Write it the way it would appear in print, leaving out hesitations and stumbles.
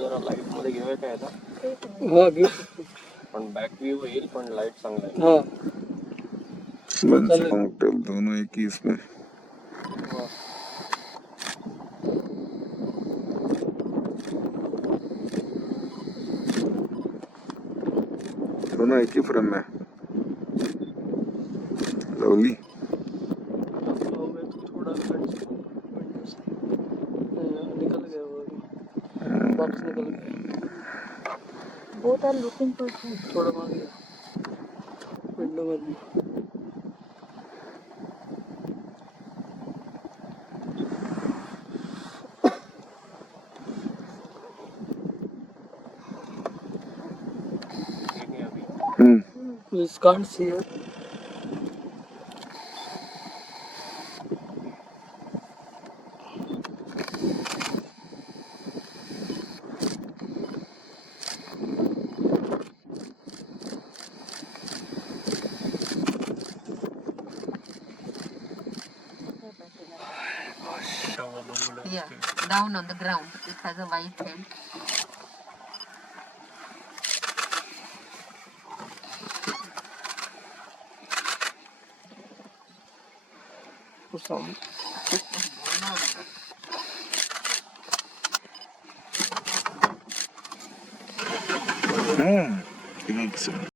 जरा लाईट मध्ये घेऊया काय आता हा घेऊ शकतो. पण बॅक व्यू येईल पण लाईट चांगला आहे. हा बंसी मॉकटेल दोनों एक ही इसमें. दोनों एक ही फ्रेम में. लवली थोड़ा निकल गया वो बॉक्स निकल गया. Both are looking for food. थोड़ा मार गया विंडो में भी. We can't see it. Yeah, down on the ground. It has a white head. For some. excellent.